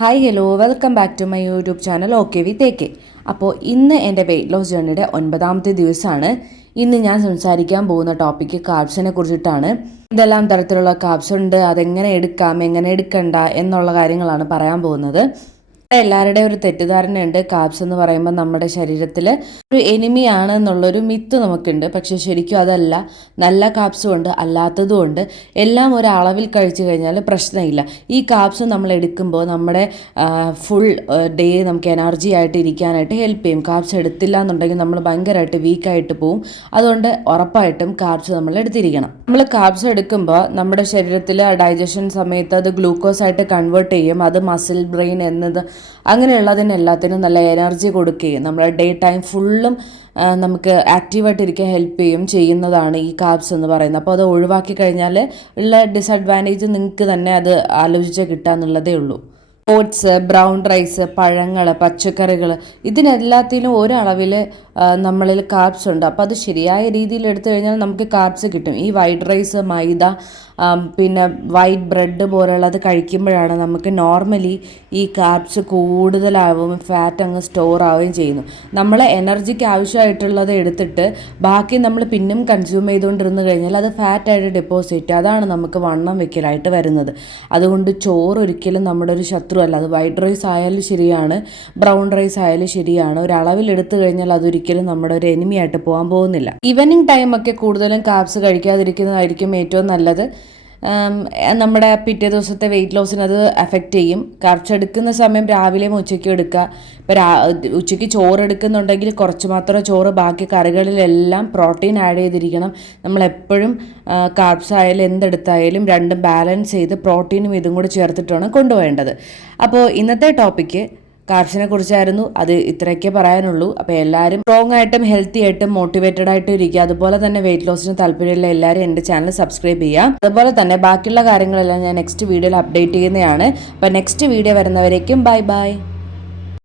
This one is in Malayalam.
Hi hello welcome back to my YouTube channel okay with A K. അപ്പോൾ ഇന്ന് എൻ്റെ വെയിറ്റ് ലോസ് ജേർണിയുടെ 9ാമത്തെ ദിവസമാണ്. ഇന്ന് ഞാൻ സംസാരിക്കാൻ പോകുന്ന ടോപ്പിക്ക് കാർബ്സിനെ കുറിച്ചിട്ടാണ്. എന്തെല്ലാം തരത്തിലുള്ള കാർബ്സ് ഉണ്ട്, അതെങ്ങനെ എടുക്കാം, എങ്ങനെ എടുക്കണ്ട എന്നുള്ള കാര്യങ്ങളാണ് പറയാൻ പോകുന്നത്. എല്ലാവരുടെയും ഒരു തെറ്റിദ്ധാരണയുണ്ട്, കാർബ്സ് എന്ന് പറയുമ്പോൾ നമ്മുടെ ശരീരത്തിൽ ഒരു എനിമിയാണ് എന്നുള്ളൊരു മിത്ത് നമുക്കുണ്ട്. പക്ഷേ ശരിക്കും അതല്ല. നല്ല കാർബ്സും ഉണ്ട്, അല്ലാത്തതും ഉണ്ട്. എല്ലാം ഒരളവിൽ കഴിച്ചു കഴിഞ്ഞാൽ പ്രശ്നമില്ല. ഈ കാർബ്സ് നമ്മൾ എടുക്കുമ്പോൾ നമ്മുടെ ഫുൾ ഡേ നമുക്ക് എനർജി ആയിട്ട് ഇരിക്കാനായിട്ട് ഹെൽപ്പ് ചെയ്യും. കാർബ്സ് എടുത്തില്ല എന്നുണ്ടെങ്കിൽ നമ്മൾ ഭയങ്കരമായിട്ട് വീക്കായിട്ട് പോവും. അതുകൊണ്ട് ഉറപ്പായിട്ടും കാർബ്സ് നമ്മൾ എടുത്തിരിക്കണം. നമ്മൾ കാർബ്സ് എടുക്കുമ്പോൾ നമ്മുടെ ശരീരത്തിൽ ഡൈജഷൻ സമയത്ത് അത് ഗ്ലൂക്കോസ് ആയിട്ട് കൺവേർട്ട് ചെയ്യും. അത് മസിൽ ബ്രെയിൻ എന്നത് അങ്ങനെയുള്ളതിനെല്ലാത്തിനും നല്ല എനർജി കൊടുക്കുകയും നമ്മുടെ ഡേ ടൈം ഫുള്ളും നമുക്ക് ആക്റ്റീവായിട്ടിരിക്കാൻ ഹെൽപ്പ് ചെയ്യുന്നതാണ് ഈ കാർബ്സ് എന്ന് പറയുന്നത്. അപ്പോൾ അത് ഒഴിവാക്കി കഴിഞ്ഞാൽ ഉള്ള ഡിസഡ്വാൻറ്റേജ് നിങ്ങൾക്ക് തന്നെ അത് ആലോചിച്ച് കിട്ടാന്നുള്ളതേ ഉള്ളൂ. ഓട്സ്, ബ്രൗൺ റൈസ്, പഴങ്ങൾ, പച്ചക്കറികൾ, ഇതിനെല്ലാത്തിലും ഒരളവിൽ നമ്മളിൽ കാർബ്സ് ഉണ്ട്. അപ്പോൾ അത് ശരിയായ രീതിയിൽ എടുത്തു കഴിഞ്ഞാൽ നമുക്ക് കാർബ്സ് കിട്ടും. ഈ വൈറ്റ് റൈസ്, മൈദ, പിന്നെ വൈറ്റ് ബ്രെഡ് പോലുള്ളത് കഴിക്കുമ്പോഴാണ് നമുക്ക് നോർമലി ഈ കാർബ്സ് കൂടുതലാവും, ഫാറ്റ് അങ്ങ് സ്റ്റോർ ആവുകയും ചെയ്യുന്നു. നമ്മൾ എനർജിക്ക് ആവശ്യമായിട്ടുള്ളത് എടുത്തിട്ട് ബാക്കി നമ്മൾ പിന്നും കൺസ്യൂം ചെയ്തുകൊണ്ടിരുന്ന് കഴിഞ്ഞാൽ അത് ഫാറ്റായിട്ട് ഡെപ്പോസിറ്റ്, അതാണ് നമുക്ക് വണ്ണം വെക്കലായിട്ട് വരുന്നത്. അതുകൊണ്ട് ചോറ് ഒരിക്കലും നമ്മുടെ ഒരു ശത്രുവല്ല. അത് വൈറ്റ് റൈസ് ആയാലും ശരിയാണ്, ബ്രൗൺ റൈസ് ആയാലും ശരിയാണ്. ഒരു അളവിൽ എടുത്തു കഴിഞ്ഞാൽ അതൊരിക്കലും നമ്മുടെ ഒരു എനിമിയായിട്ട് പോകാൻ പോകുന്നില്ല. ഈവനിങ് ടൈമൊക്കെ കൂടുതലും കാർബ്സ് കഴിക്കാതിരിക്കുന്നതായിരിക്കും ഏറ്റവും നല്ലത്. നമ്മുടെ പിറ്റേ ദിവസത്തെ വെയിറ്റ് ലോസിന് അത് എഫക്റ്റ് ചെയ്യും. കാർബ്സ് എടുക്കുന്ന സമയം രാവിലെയും ഉച്ചയ്ക്കും എടുക്കുക. ഇപ്പോൾ ഉച്ചയ്ക്ക് ചോറ് എടുക്കുന്നുണ്ടെങ്കിൽ കുറച്ച് മാത്രം ചോറ്, ബാക്കി കറികളിലെല്ലാം പ്രോട്ടീൻ ആഡ് ചെയ്തിരിക്കണം. നമ്മളെപ്പോഴും കാർബ്സ് ആയാലും എന്തെടുത്തായാലും രണ്ടും ബാലൻസ് ചെയ്ത് പ്രോട്ടീനും ഇതും കൂടി ചേർത്തിട്ടാണ് കൊണ്ടുപോകേണ്ടത്. അപ്പോൾ ഇന്നത്തെ ടോപ്പിക്ക് കാർബ്സിനെ കുറിച്ചായിരുന്നു. അത് ഇത്രയൊക്കെ പറയാനുള്ളൂ. അപ്പോൾ എല്ലാവരും സ്ട്രോങ് ആയിട്ടും ഹെൽത്തി ആയിട്ടും മോട്ടിവേറ്റഡ് ആയിട്ടും ഇരിക്കുക. അതുപോലെ തന്നെ വെയിറ്റ് ലോസിന് താല്പര്യമുള്ള എല്ലാവരും എൻ്റെ ചാനൽ സബ്സ്ക്രൈബ് ചെയ്യുക. അതുപോലെ തന്നെ ബാക്കിയുള്ള കാര്യങ്ങളെല്ലാം ഞാൻ നെക്സ്റ്റ് വീഡിയോയിൽ അപ്ഡേറ്റ് ചെയ്യുന്നതാണ്. അപ്പോൾ നെക്സ്റ്റ് വീഡിയോ വരുന്നവരേക്കും ബൈ ബൈ.